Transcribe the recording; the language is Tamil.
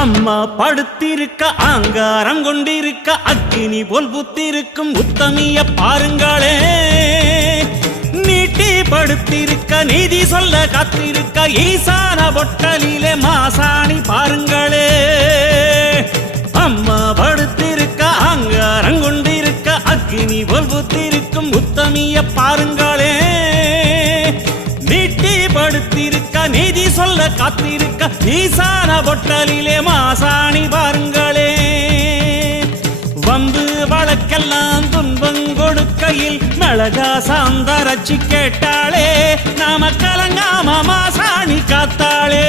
அம்மா படுத்திருக்க ஆங்காரம் கொண்டிருக்க அக்கினி போல் புத்திருக்கும் உத்தமிய பாருங்களே. நீட்டி படுத்திருக்க நீதி சொல்ல காத்திருக்க ஈசான பொட்டலிலே மாசாணி பாருங்களே. அம்மா படுத்திருக்க ஆங்காரம் கொண்டிருக்க அக்கினி போல் புத்திருக்கும் உத்தமிய பாருங்களே. நீட்டி படுத்திருக்க நீதி சொல்ல காத்திருக்க ஈசான பொட்டலிலே மாசாணி பாருங்களே. வம்பு வழக்கெல்லாம் துன்பம் கொடுக்கையில் மிளகா சாந்தரச்சி கேட்டாளே. நாம கலங்காம மாசாணி காத்தாளே.